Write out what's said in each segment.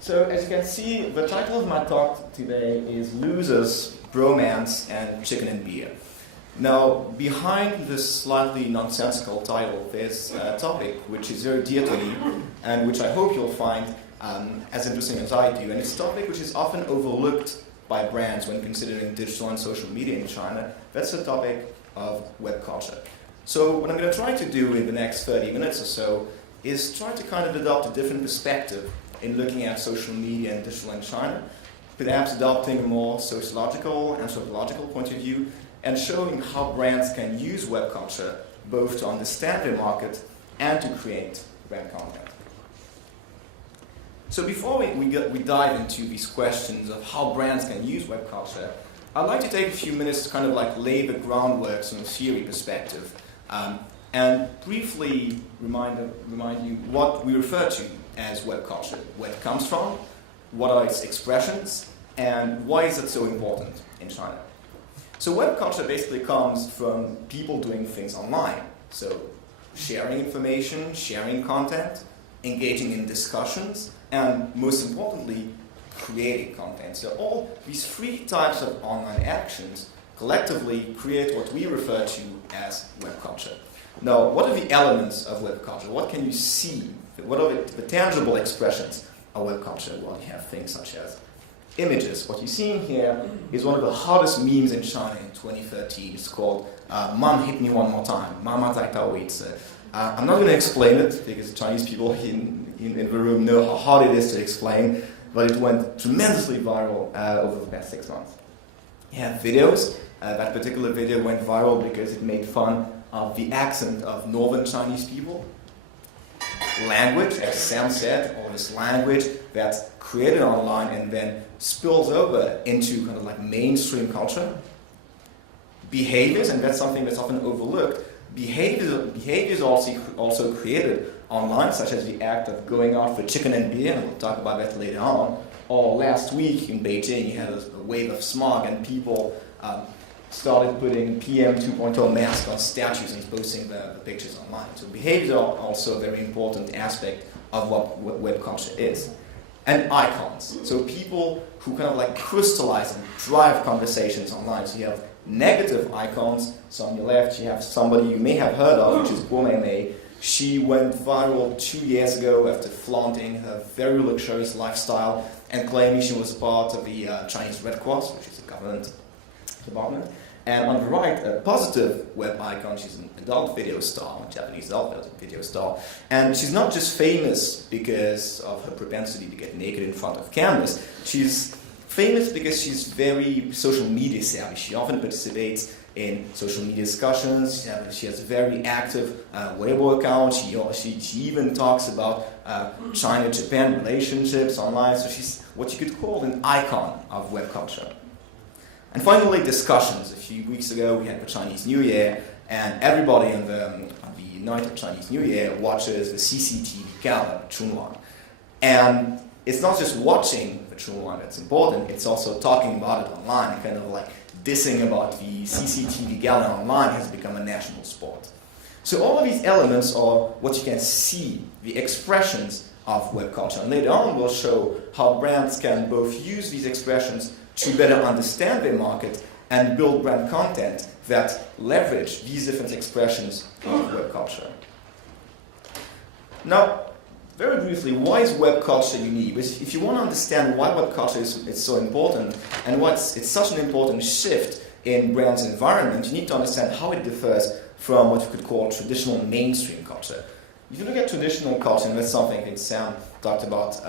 So as you can see, the title of my talk today is Losers, Bromance and Chicken and Beer. Now, behind this slightly nonsensical title, there's a topic which is very dear to me and which I hope you'll find as interesting as I do. And it's a topic which is often overlooked by brands when considering digital and social media in China. That's the topic of web culture. So what I'm going to try to do in the next 30 minutes or so is try to kind of adopt a different perspective in looking at social media and digital in China, perhaps adopting a more sociological, anthropological point of view, and showing how brands can use web culture both to understand their market and to create brand content. So before we dive into these questions of how brands can use web culture, I'd like to take a few minutes to kind of like lay the groundwork from a theory perspective and briefly remind you what we refer to as web culture, where it comes from, what are its expressions, and why is it so important in China. So web culture basically comes from people doing things online. So sharing information, sharing content, engaging in discussions, and most importantly, creating content. So all these three types of online actions collectively create what we refer to as web culture. Now, what are the elements of web culture? What can you see? What are the tangible expressions of web culture? Well, you have things such as images. What you're seeing here is one of the hottest memes in China in 2013. It's called Mom Hit Me One More Time. Mama Zai Tao Wei Zi. I'm not going to explain it because Chinese people in the room know how hard it is to explain, but it went tremendously viral over the past 6 months. You have videos. That particular video went viral because it made fun of the accent of northern Chinese people. Language, as Sam said, all this language that's created online and then spills over into kind of like mainstream culture. Behaviors, and that's something that's often overlooked, behaviors also created online, such as the act of going out for chicken and beer, and we'll talk about that later on. Or last week in Beijing, you had a wave of smog and people started putting PM 2.0 masks on statues and posting the pictures online. So behaviors are also a very important aspect of what web culture is. And icons. So people who kind of like crystallize and drive conversations online. So you have negative icons. So on your left you have somebody you may have heard of, which is Guo Mei. She went viral 2 years ago after flaunting her very luxurious lifestyle and claiming she was part of the Chinese Red Cross, which is a government department. And on the right, a positive web icon. She's an adult video star, a Japanese adult video star. And she's not just famous because of her propensity to get naked in front of cameras. She's famous because she's very social media savvy. She often participates in social media discussions. She has a very active Weibo account. She even talks about China-Japan relationships online. So she's what you could call an icon of web culture. And finally, discussions. A few weeks ago, we had the Chinese New Year, and everybody on the night of Chinese New Year watches the CCTV gala, Chunwan. And it's not just watching the Chunwan that's important, it's also talking about it online, kind of like dissing about the CCTV gala online has become a national sport. So all of these elements are what you can see, the expressions of web culture. And later on, we'll show how brands can both use these expressions to better understand their market and build brand content that leverage these different expressions of web culture. Now, very briefly, why is web culture unique? Because if you want to understand why web culture is so important and why it's such an important shift in brands' environment, you need to understand how it differs from what you could call traditional mainstream culture. If you look at traditional culture, and that's something I think Sam talked about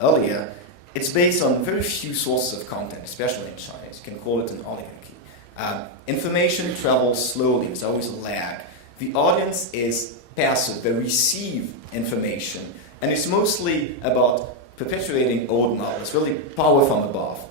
earlier, it's based on very few sources of content, especially in China. You can call it an oligarchy. Information travels slowly. There's always a lag. The audience is passive. They receive information. And it's mostly about perpetuating old models, really power from above.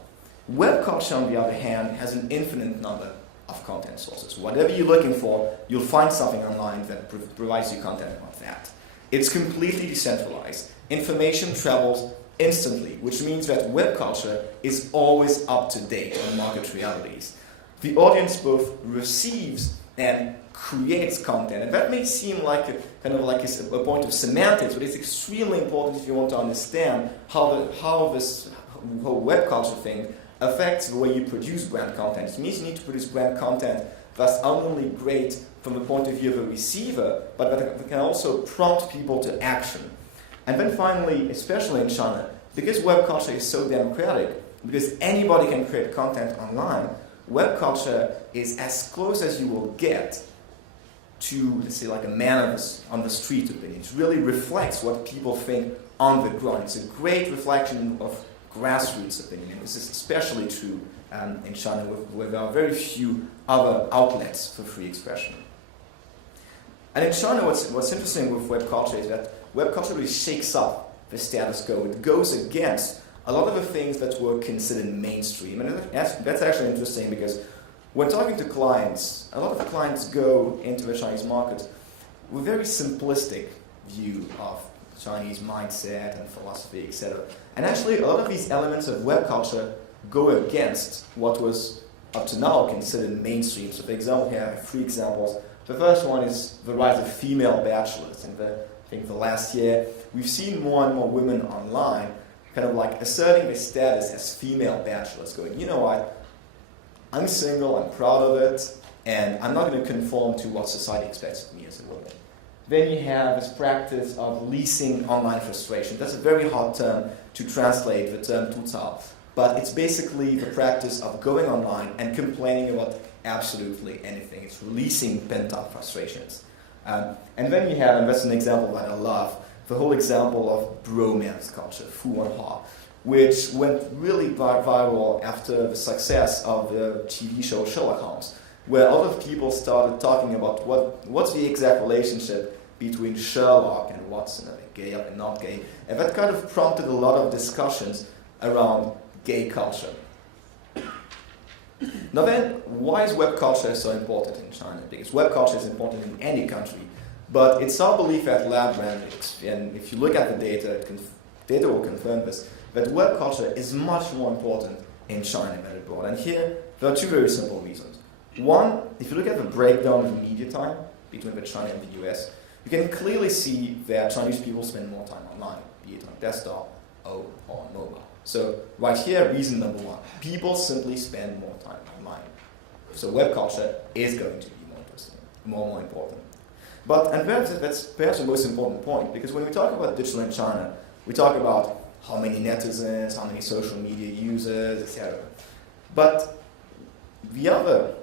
Web culture, on the other hand, has an infinite number of content sources. Whatever you're looking for, you'll find something online that provides you content about that. It's completely decentralized. Information travels instantly, which means that web culture is always up to date on market realities. The audience both receives and creates content. And that may seem like a point of semantics, but it's extremely important if you want to understand how this whole web culture thing affects the way you produce brand content. It means you need to produce brand content that's not only great from the point of view of a receiver, but that can also prompt people to action. And then finally, especially in China, because web culture is so democratic, because anybody can create content online, web culture is as close as you will get to, let's say, like a man on the street opinion. It really reflects what people think on the ground. It's a great reflection of grassroots opinion, and this is especially true in China, where there are very few other outlets for free expression. And in China, what's interesting with web culture is that web culture really shakes up the status quo. It goes against a lot of the things that were considered mainstream. And that's actually interesting because when talking to clients, a lot of the clients go into the Chinese market with a very simplistic view of Chinese mindset and philosophy, etc. And actually, a lot of these elements of web culture go against what was up to now considered mainstream. So, for example, here I have 3 examples. The first one is the rise of female bachelors. And I think the last year, we've seen more and more women online kind of like asserting their status as female bachelors, going, you know what, I'm single, I'm proud of it, and I'm not going to conform to what society expects of me as a woman. Then you have this practice of leasing online frustration. That's a very hard term to translate, the term 吐槽. But it's basically the practice of going online and complaining about absolutely anything. It's releasing pent-up frustrations. And then you have, and that's an example that I love, the whole example of bromance culture, Fu and Ha, which went really viral after the success of the TV show Sherlock Holmes, where a lot of people started talking about what's the exact relationship between Sherlock and Watson, are they gay or not gay, and that kind of prompted a lot of discussions around gay culture. Now then, why is web culture so important in China? Because web culture is important in any country, but it's our belief at LabRand, and if you look at the data, data will confirm this, that web culture is much more important in China than abroad. And here, there are 2 very simple reasons. One, if you look at the breakdown of media time between China and the US, you can clearly see that Chinese people spend more time online, be it on desktop or on mobile. So right here, reason number 1, people simply spend more time online. So web culture is going to be more interesting, more important. But, and that's perhaps the most important point, because when we talk about digital in China, we talk about how many netizens, how many social media users, etc. But the other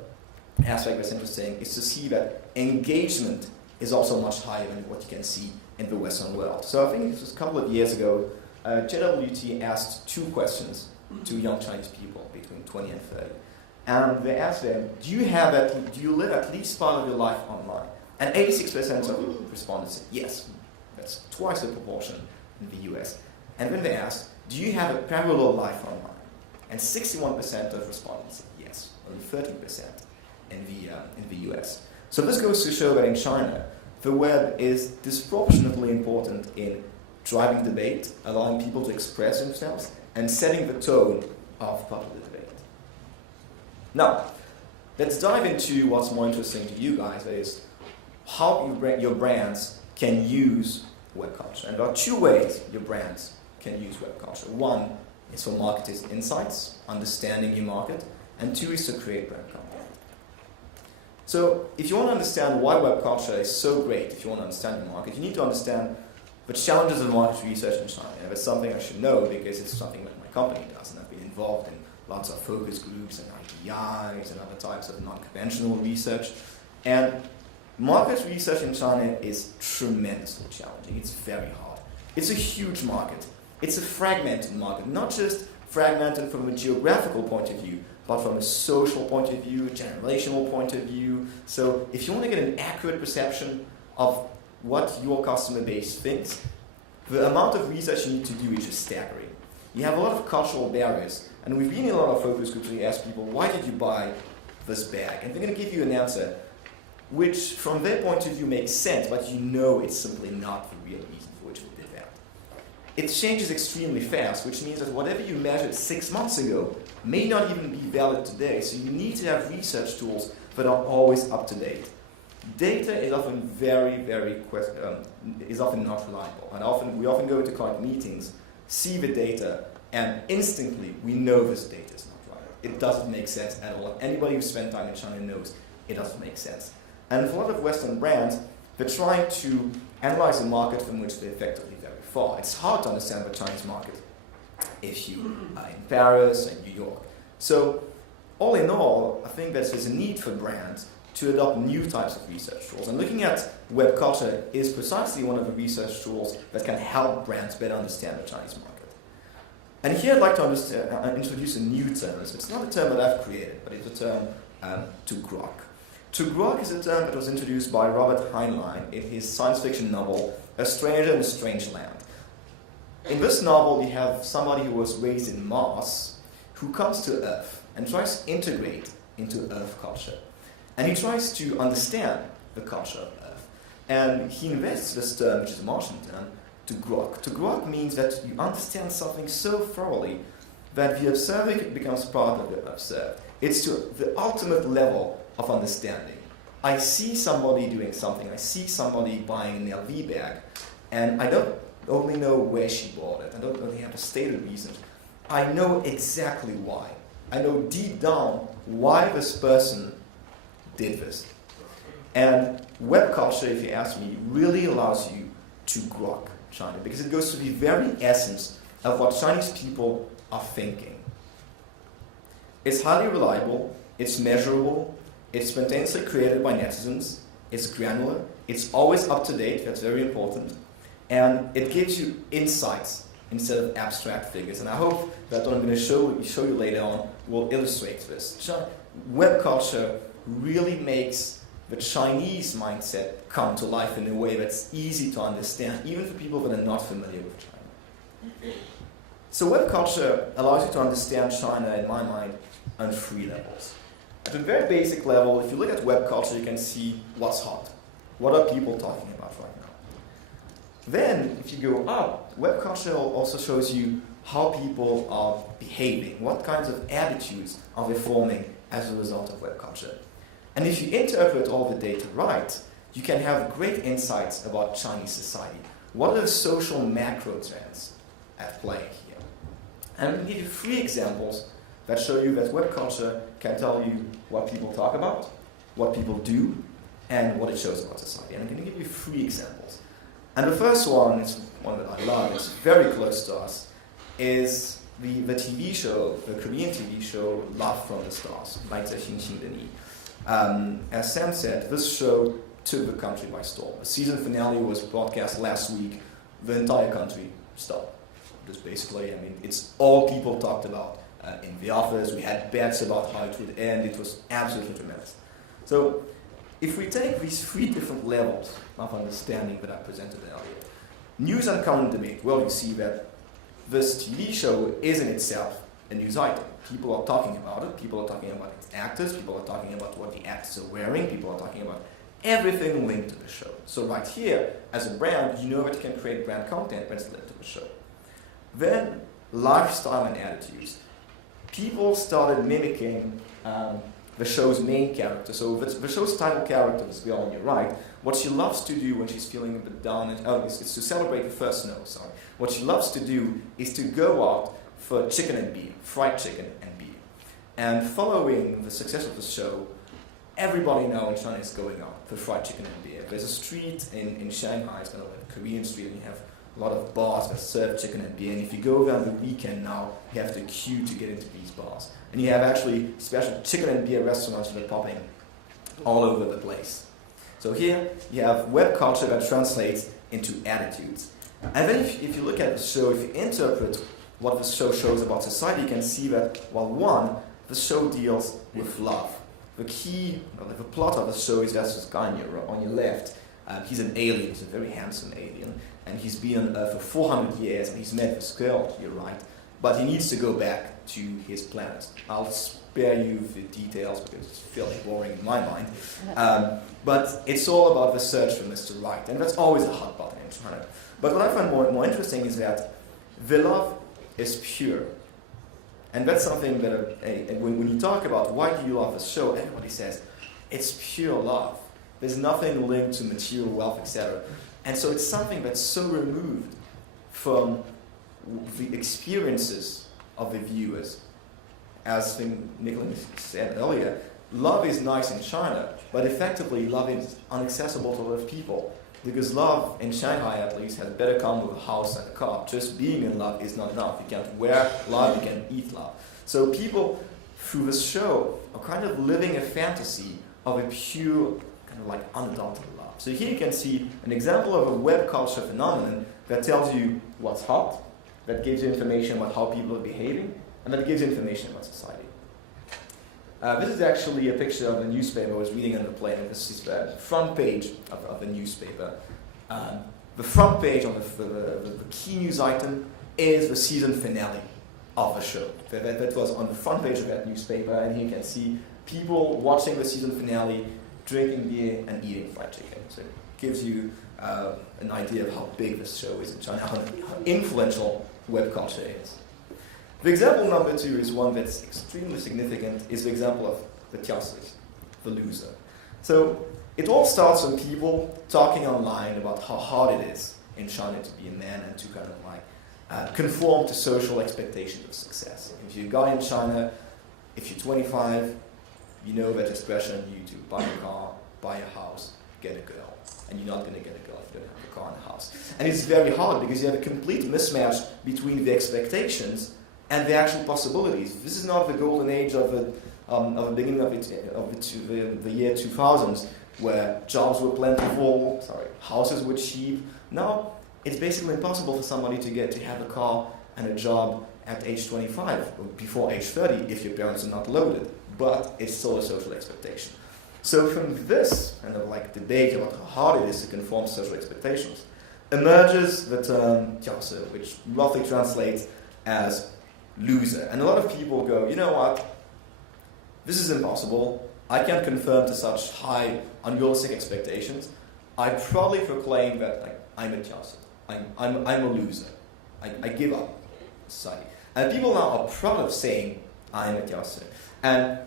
aspect that's interesting is to see that engagement is also much higher than what you can see in the Western world. So I think it was a couple of years ago, JWT asked 2 questions to young Chinese people between 20 and 30. And they asked them, do you live at least part of your life online? And 86% of respondents said yes. That's twice the proportion in the US. And then they asked, do you have a parallel life online? And 61% of respondents said yes, only 13% in the US. So this goes to show that in China, the web is disproportionately important in driving debate, allowing people to express themselves, and setting the tone of popular debate. Now, let's dive into what's more interesting to you guys, that is how your brands can use web culture. And there are 2 ways your brands can use web culture. 1 is for marketers' insights, understanding your market, and 2 is to create brand content. So if you want to understand why web culture is so great, if you want to understand the market, you need to understand the challenges of market research in China. And that's something I should know because it's something that my company does, and I've been involved in lots of focus groups and IPIs and other types of non-conventional research. And market research in China is tremendously challenging. It's very hard. It's a huge market. It's a fragmented market, not just fragmented from a geographical point of view, but from a social point of view, generational point of view. So if you want to get an accurate perception of what your customer base thinks, the amount of research you need to do is just staggering. You have a lot of cultural barriers, and we've been in a lot of focus groups where you ask people, why did you buy this bag? And they're going to give you an answer which, from their point of view, makes sense, but you know it's simply not the real reason for which they did that. It changes extremely fast, which means that whatever you measured 6 months ago may not even be valid today, so you need to have research tools that are always up to date. Data is often is often not reliable, and we often go into client meetings, see the data, and instantly we know this data is not right. It doesn't make sense at all. Anybody who spent time in China knows it doesn't make sense. And for a lot of Western brands, they're trying to analyze a market from which they're effectively very far. It's hard to understand the Chinese market if you are in Paris and New York. So all in all, I think that there's a need for brands to adopt new types of research tools. And looking at web culture is precisely one of the research tools that can help brands better understand the Chinese market. And here I'd like to introduce a new term. It's not a term that I've created, but it's a term to grok. To grok is a term that was introduced by Robert Heinlein in his science fiction novel, A Stranger in a Strange Land. In this novel, you have somebody who was raised in Mars who comes to Earth and tries to integrate into Earth culture. And he tries to understand the culture of Earth. And he invests this term, which is a Martian term, to grok. To grok means that you understand something so thoroughly that the observing becomes part of the observed. It's to the ultimate level of understanding. I see somebody doing something, I see somebody buying an LV bag, and I don't only know where she bought it, I don't really have a stated reason. I know exactly why. I know deep down why this person did this. And web culture, if you ask me, really allows you to grok China, because it goes to the very essence of what Chinese people are thinking. It's highly reliable, it's measurable, it's spontaneously created by netizens, it's granular, it's always up to date, that's very important, and it gives you insights instead of abstract figures. And I hope that what I'm going to show you later on will illustrate this. Web culture really makes the Chinese mindset come to life in a way that's easy to understand, even for people that are not familiar with China. So web culture allows you to understand China, in my mind, on 3 levels. At a very basic level, if you look at web culture, you can see what's hot. What are people talking about right now? Then, if you go up, web culture also shows you how people are behaving, what kinds of attitudes are they forming as a result of web culture. And if you interpret all the data right, you can have great insights about Chinese society. What are the social macro trends at play here? And I'm going to give you 3 examples that show you that web culture can tell you what people talk about, what people do, and what it shows about society. And I'm going to give you 3 examples. And the first one is one that I love, it's very close to us, is the TV show, the Korean TV show, Love from the Stars, 来自星星的你. As Sam said, this show took the country by storm. The season finale was broadcast last week. The entire country stopped. Just basically, it's all people talked about in the office. We had bets about how it would end. It was absolutely tremendous. So, if we take these 3 different levels of understanding that I presented earlier, news and current debate, well, you see that this TV show is in itself a news item. People are talking about it. People are talking about its actors. People are talking about what the actors are wearing. People are talking about everything linked to the show. So right here, as a brand, you know that you can create brand content that's linked to the show. Then, lifestyle and attitudes. People started mimicking the show's main character. So the show's title character is the girl on your right. What she loves to do when she's feeling a bit down, is to celebrate the first snow, sorry. What she loves to do is to go out for chicken and beer, fried chicken and beer. And following the success of the show, everybody now in China is going out for fried chicken and beer. There's a street in Shanghai, it's kind of like a Korean street, and you have a lot of bars that serve chicken and beer. And if you go there on the weekend now, you have to queue to get into these bars. And you have actually special chicken and beer restaurants that are popping all over the place. So here you have web culture that translates into attitudes. And then if you look at the show, if you interpret what the show shows about society, you can see that, well, one, the show deals with love. The plot of the show is that this guy on your left. He's an alien, he's a very handsome alien, and he's been on Earth for 400 years, and he's met this girl to your right, but he needs to go back to his planet. I'll spare you the details because it's fairly boring in my mind. But it's all about the search for Mr. Right, and that's always a hot button in China. But what I find more interesting is that the love is pure. And that's something that when you talk about why do you love this show, everybody says, it's pure love. There's nothing linked to material wealth, etc. And so it's something that's so removed from the experiences of the viewers. As Nicholas said earlier, love is nice in China, but effectively love is inaccessible to a lot of people. Because love, in Shanghai at least, has better come with a house and a car. Just being in love is not enough. You can't wear love, you can't eat love. So people, through this show, are kind of living a fantasy of a pure, kind of like unadulterated love. So here you can see an example of a web culture phenomenon that tells you what's hot, that gives you information about how people are behaving, and that gives you information about society. This is actually a picture of a newspaper I was reading on the plane. This is the front page of the newspaper. The front page on the key news item is the season finale of the show. That was on the front page of that newspaper, and here you can see people watching the season finale, drinking beer and eating fried chicken. So it gives you an idea of how big this show is in China, how influential web culture is. The example number 2 is one that's extremely significant, is the example of the tiaosi, the loser. So it all starts with people talking online about how hard it is in China to be a man and to kind of like conform to social expectations of success. If you're a guy in China, if you're 25, you know that expression, you to buy a car, buy a house, get a girl. And you're not going to get a girl if you don't have a car and a house. And it's very hard because you have a complete mismatch between the expectations and the actual possibilities. This is not the golden age of the beginning of the year 2000s, where jobs were plentiful, houses were cheap. Now it's basically impossible for somebody to have a car and a job at age 25 or before age 30 if your parents are not loaded. But it's still a social expectation. So from this kind of like debate about how hard it is to conform to social expectations, emerges the term tiaosi, which roughly translates as loser. And a lot of people go, you know what, this is impossible. I can't conform to such high, unrealistic expectations. I probably proclaim that like, I'm a tiaosi. I'm a loser. I give up society. And people now are proud of saying, I'm a tiaosi. And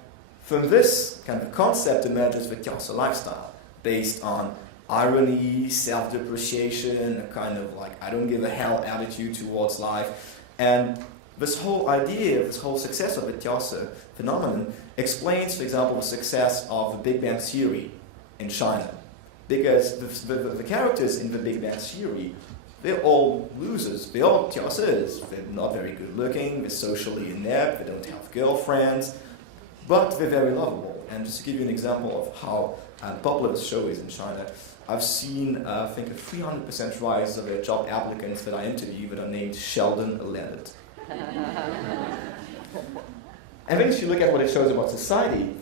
from this kind of concept emerges the tiaosi lifestyle, based on irony, self-depreciation, a kind of like, I don't give a hell attitude towards life. And this whole idea, this whole success of the tiaosi phenomenon explains, for example, the success of the Big Bang Theory in China. Because the characters in the Big Bang Theory, they're all losers. They're all tiaosis. They're not very good looking, they're socially inept, they don't have girlfriends, but they're very lovable. And just to give you an example of how popular this show is in China, I've seen, I think, a 300% rise of the job applicants that I interview that are named Sheldon or Leonard. And then if you look at what it shows about society,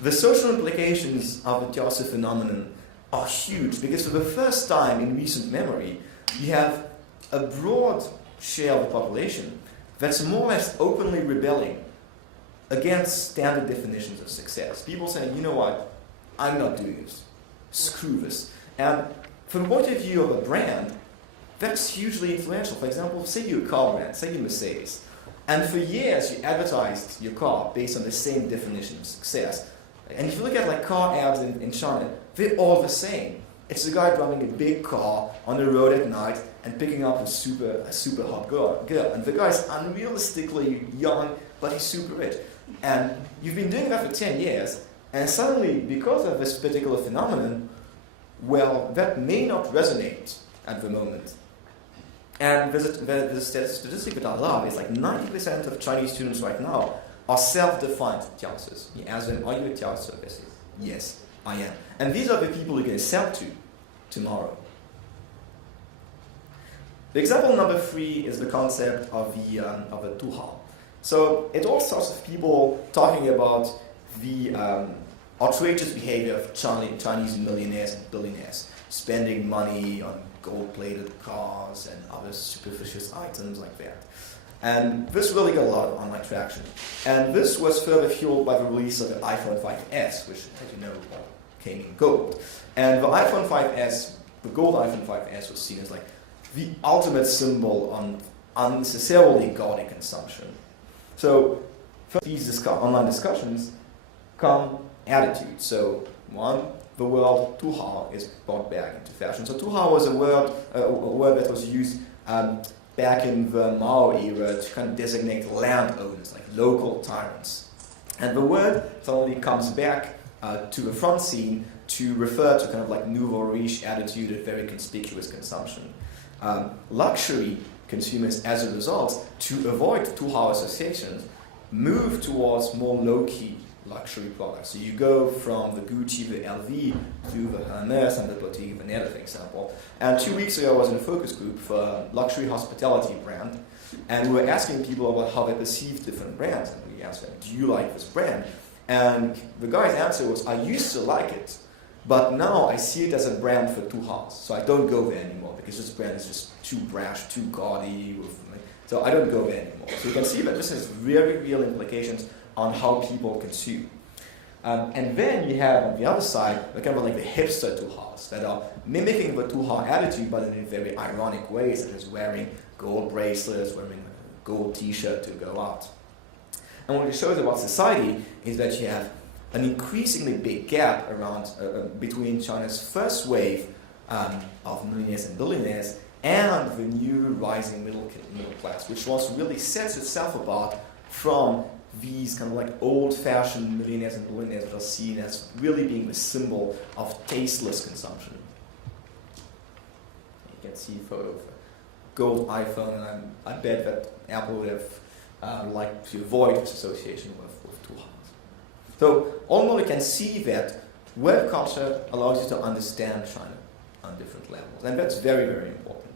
the social implications of the tiaosi phenomenon are huge, because for the first time in recent memory, you have a broad share of the population that's more or less openly rebelling against standard definitions of success. People saying, you know what, I'm not doing this. Screw this. And from the point of view of a brand, that's hugely influential. For example, say you're a car brand, say you're Mercedes, and for years you advertised your car based on the same definition of success. And if you look at like car ads in China, they're all the same. It's a guy driving a big car on the road at night and picking up a super hot girl. And the guy's unrealistically young, but he's super rich. And you've been doing that for 10 years, and suddenly, because of this particular phenomenon, well, that may not resonate at the moment. And the statistic that I love is like 90% of Chinese students right now are self-defined tiaosis. You ask them, are you a tiaosi? They say, yes, I am. And these are the people you can sell to tomorrow. The example number 3 is the concept of a tuha. So it all starts with people talking about the outrageous behavior of Chinese millionaires and billionaires, spending money on gold-plated cars and other superstitious items like that. And this really got a lot of online traction. And this was further fueled by the release of the iPhone 5S, which, as you know, came in gold. And the iPhone 5S, the gold iPhone 5S, was seen as like the ultimate symbol on unnecessarily gaudy consumption. So from these online discussions come attitudes. So One, the word tuhao is brought back into fashion. So tuhao was a word that was used back in the Mao era to kind of designate landowners, like local tyrants. And the word suddenly comes back to the front scene to refer to kind of like nouveau riche attitude of very conspicuous consumption. Luxury consumers, as a result, to avoid tuhao associations, move towards more low-key luxury products. So you go from the Gucci, the LV, to the Hermes and the Bottega Veneta, for example. And 2 weeks ago I was in a focus group for a luxury hospitality brand, and we were asking people about how they perceive different brands. And we asked them, do you like this brand? And the guy's answer was, I used to like it, but now I see it as a brand for tuhaos. So I don't go there anymore because this brand is just too brash, too gaudy. So I don't go there anymore. So you can see that this has very real implications on how people consume. And then you have on the other side, the kind of like the hipster tuhaos that are mimicking the tuhao attitude, but in very ironic ways, such as wearing gold bracelets, wearing a gold t-shirt to go out. And what it shows about society is that you have an increasingly big gap around between China's first wave of millionaires and billionaires and the new rising middle class, which also really sets itself apart from these kind of like old-fashioned millionaires and billionaires that are seen as really being the symbol of tasteless consumption. You can see a photo of a gold iPhone, and I bet that Apple would have liked to avoid this association with tuhaos. So all in all, you can see that web culture allows you to understand China on different levels, and that's very, very important.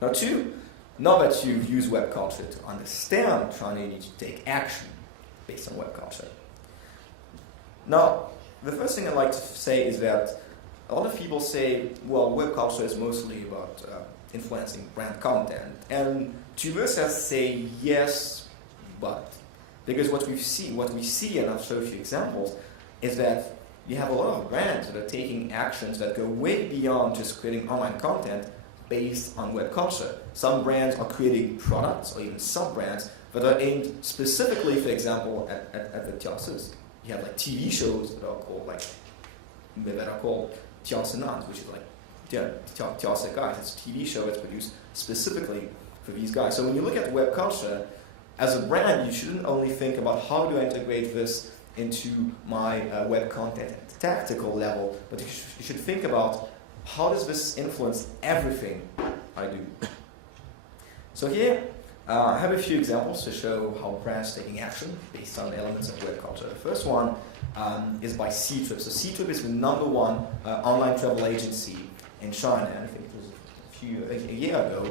Now two, now that you've used web culture to understand China, you need to take action based on web culture. Now, the first thing I'd like to say is that a lot of people say, well, web culture is mostly about influencing brand content. And to this I say yes, but. Because what we see, and I'll show a few examples, is that you have a lot of brands that are taking actions that go way beyond just creating online content based on web culture. Some brands are creating products or even sub-brands that are aimed specifically, for example, at the tiaoces. You have like TV shows that are called tiaosenans, which is like tiaosa guys. It's a TV show that's produced specifically for these guys. So when you look at web culture, as a brand, you shouldn't only think about how do I integrate this into my web content at the tactical level, but you should think about how does this influence everything I do. So here, I have a few examples to show how brands are taking action based on elements of web culture. The first one is by Ctrip. So Ctrip is the #1 online travel agency in China, and I think it was a year ago.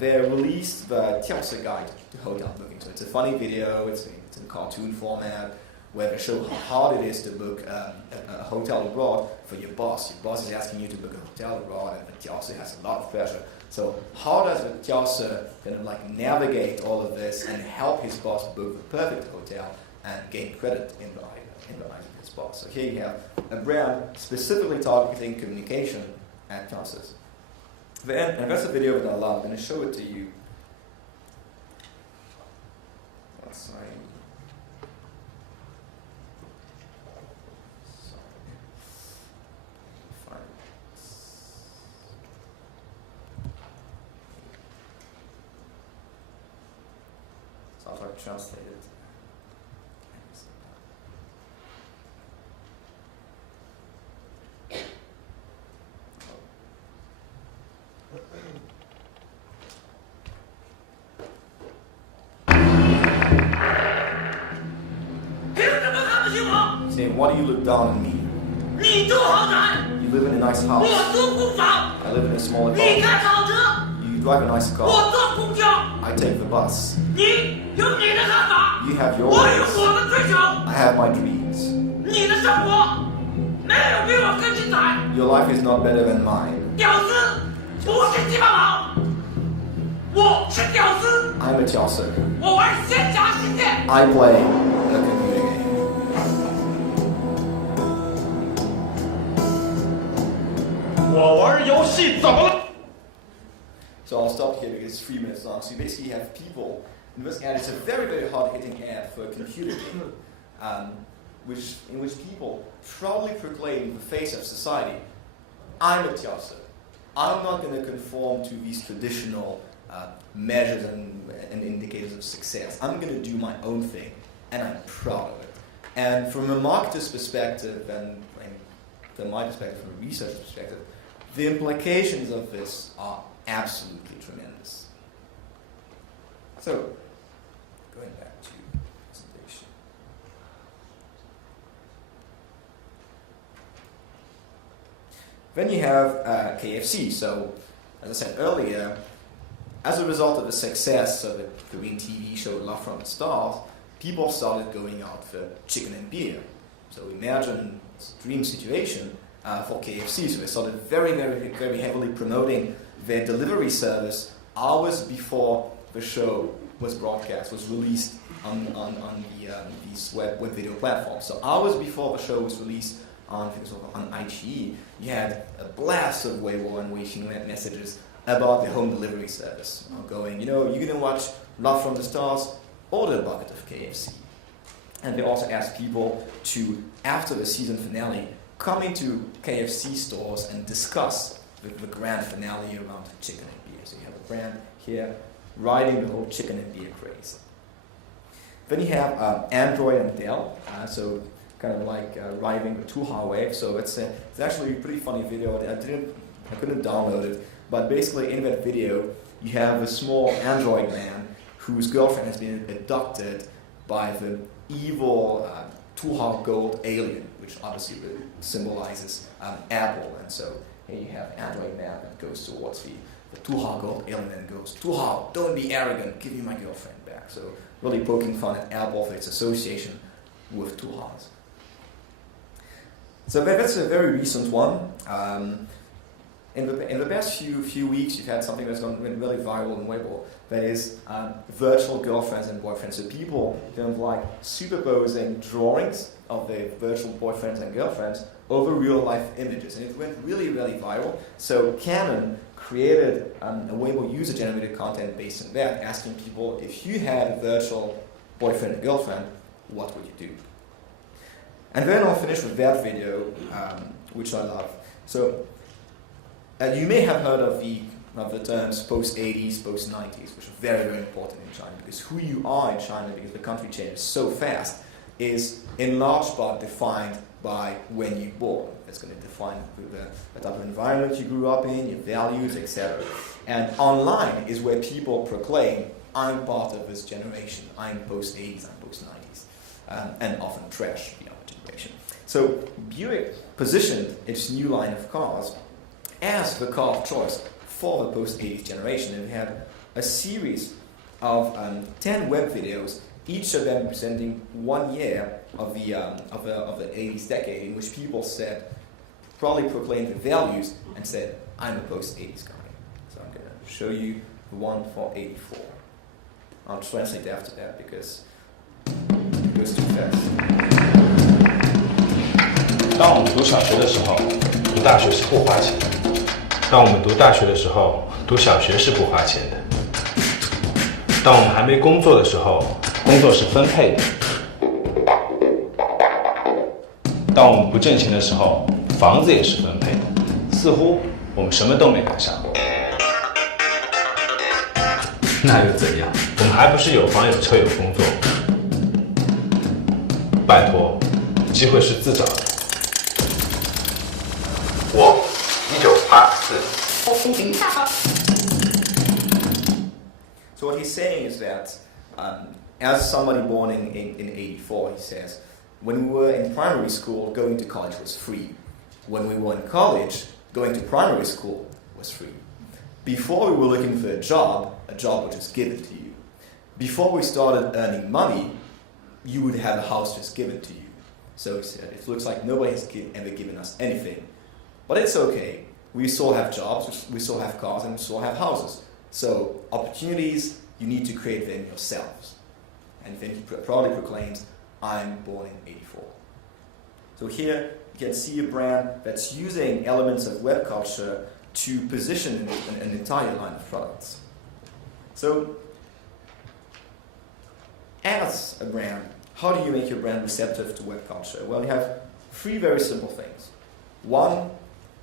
They released the Tiaosa guide to hotel booking. So it's a funny video, it's in cartoon format, where they show how hard it is to book a hotel abroad for your boss. Your boss is asking you to book a hotel abroad, and the Tiaosa has a lot of pressure. So how does the Tiaosa kind of like navigate all of this and help his boss book the perfect hotel and gain credit in the eyes of his boss? So here you have a brand specifically targeting communication at Tiaosas. Then, and that's a video that I love. I'm going to show it to you. So I'll try to translate it. Saying, why do you look down on me? You live in a nice house. I live in a smaller car. You drive a nice car. I take the bus. You have your ways. I have my dreams. Your life is not better than mine. I'm a tiaosa. I play a computer game. So I'll stop here because it's 3 minutes long. So you basically have people, in this ad, it's a very, very hard-hitting ad for a computer game, in which people proudly proclaim in the face of society, I'm a Tiaser. I'm not going to conform to these traditional measures and indicators of success. I'm going to do my own thing, and I'm proud of it. And from a marketer's perspective, and from my perspective, from a researcher's perspective, the implications of this are absolutely tremendous. So, going back to the presentation. Then you have KFC. So, as I said earlier, as a result of the success of the Korean TV show Love from the Stars, people started going out for chicken and beer. So imagine this dream situation for KFC. So they started very, very, very heavily promoting their delivery service hours before the show was broadcast, was released on these web video platforms. So hours before the show was released on iQIYI, you had a blast of Weibo and Weixin messages about the home delivery service. Going, you're going to watch Love from the Stars, order a bucket of KFC. And they also asked people to, after the season finale, come into KFC stores and discuss the grand finale around chicken and beer. So you have a brand here riding the whole chicken and beer craze. Then you have Android and Dell, so kind of like riding the 2-hour wave. So it's actually a pretty funny video. I couldn't download it, but basically in that video you have a small Android man whose girlfriend has been abducted by the evil 2-hour gold alien, which obviously symbolizes Apple. And so here you have Android man that goes towards the 2-hour gold alien and goes, 2-hour, don't be arrogant, give me my girlfriend back. So really poking fun at Apple for its association with 2-hours. So that's a very recent one. In the past few weeks, you've had something that's gone really viral in Weibo. That is virtual girlfriends and boyfriends. So people don't like superposing drawings of their virtual boyfriends and girlfriends over real life images, and it went really, really viral. So Canon created a Weibo user-generated content based on that, asking people, if you had a virtual boyfriend and girlfriend, what would you do? And then I'll finish with that video, which I love. So you may have heard of the terms post-80s, post-90s, which are very, very important in China, because who you are in China, because the country changes so fast, is in large part defined by when you born. That's going to define the type of environment you grew up in, your values, etc. And online is where people proclaim, I'm part of this generation, I'm post-80s, I'm post-90s, and often trash the other generation. So Buick positioned its new line of cars as the car of choice for the post-80s generation, and we had a series of 10 web videos, each of them presenting 1 year of the 80s decade, in which people said, probably proclaimed their values and said, I'm a post-80s guy. So I'm going to show you the one for 84. I'll translate after that because it goes too fast. 当我们读小学的时候，读大学是不花钱的。当我们读大学的时候，读小学是不花钱的。当我们还没工作的时候，工作是分配的。当我们不挣钱的时候，房子也是分配的。似乎我们什么都没赶上。那又怎样？我们还不是有房有车有工作？拜托，机会是自找的。我So what he's saying is that, as somebody born in 84, he says, when we were in primary school, going to college was free. When we were in college, going to primary school was free. Before we were looking for a job was just given to you. Before we started earning money, you would have a house just given to you. So he said, it looks like nobody has ever given us anything. But it's okay. We still have jobs, we still have cars, and we still have houses. So opportunities, you need to create them yourselves. And then he proudly proclaims, I'm born in 84. So here you can see a brand that's using elements of web culture to position an entire line of products. So as a brand, how do you make your brand receptive to web culture? Well, you have three very simple things. One,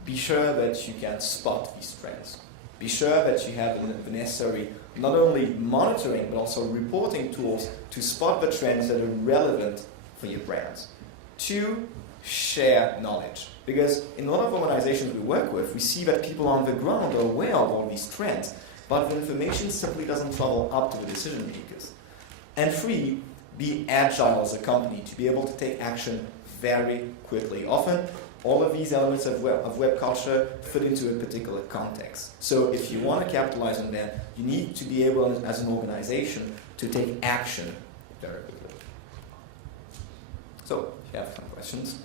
be sure that you can spot these trends. Be sure that you have the necessary not only monitoring but also reporting tools to spot the trends that are relevant for your brands. Two, share knowledge. Because in a lot of organizations we work with, we see that people on the ground are aware of all these trends, but the information simply doesn't travel up to the decision makers. And three, be agile as a company to be able to take action very quickly. Often, all of these elements of web culture fit into a particular context. So if you want to capitalize on that, you need to be able, as an organization, to take action very quickly. So, if you have some questions.